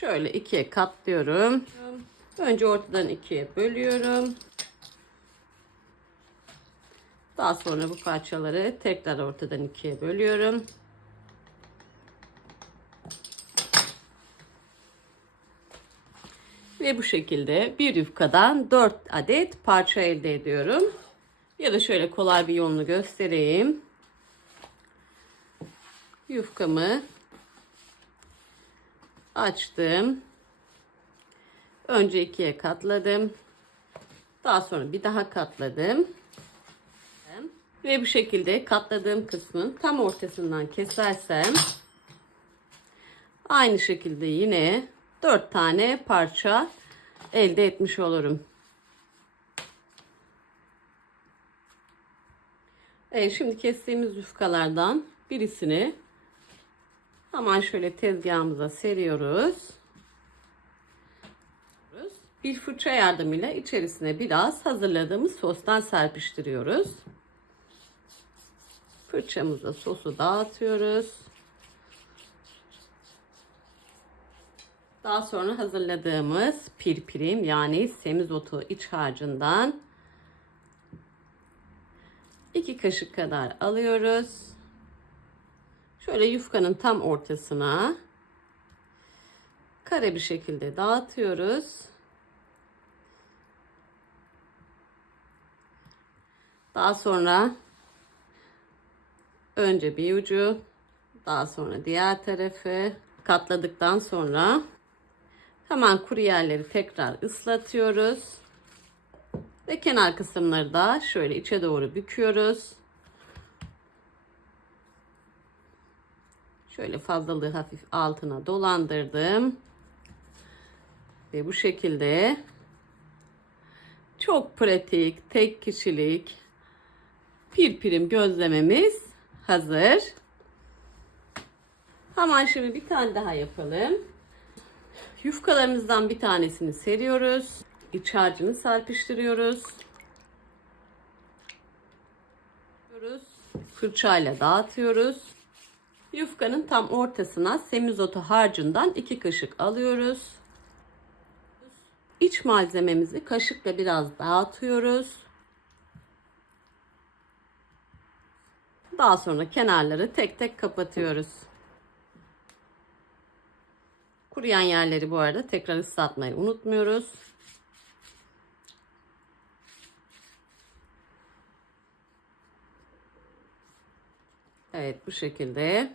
Şöyle ikiye katlıyorum. Önce ortadan ikiye bölüyorum. Daha sonra bu parçaları tekrar ortadan ikiye bölüyorum. Ve bu şekilde bir yufkadan 4 adet parça elde ediyorum. Ya da şöyle kolay bir yolunu göstereyim. Yufkamı açtım. Önce ikiye katladım. Daha sonra bir daha katladım. Ve bu şekilde katladığım kısmın tam ortasından kesersem aynı şekilde yine 4 tane parça elde etmiş olurum. Evet şimdi kestiğimiz yufkalardan birisini hemen şöyle tezgahımıza seriyoruz. Bir fırça yardımıyla içerisine biraz hazırladığımız sostan serpiştiriyoruz. Fırçamıza sosu dağıtıyoruz. Daha sonra hazırladığımız pirpirim yani semizotu iç harcından 2 kaşık kadar alıyoruz. Şöyle yufkanın tam ortasına kare bir şekilde dağıtıyoruz. Daha sonra önce bir ucu, daha sonra diğer tarafı katladıktan sonra hemen kuru yerleri tekrar ıslatıyoruz. Ve kenar kısımları da şöyle içe doğru büküyoruz. Şöyle fazlalığı hafif altına dolandırdım. Ve bu şekilde çok pratik, tek kişilik pirpirim gözlememiz hazır. Hemen şimdi bir tane daha yapalım. Yufkalarımızdan bir tanesini seriyoruz. İç harcını serpiştiriyoruz. Fırçayla dağıtıyoruz. Yufkanın tam ortasına semizotu harcından 2 kaşık alıyoruz. İç malzememizi kaşıkla biraz dağıtıyoruz. Daha sonra kenarları tek tek kapatıyoruz. Kuruyan yerleri bu arada tekrar ıslatmayı unutmuyoruz. Evet bu şekilde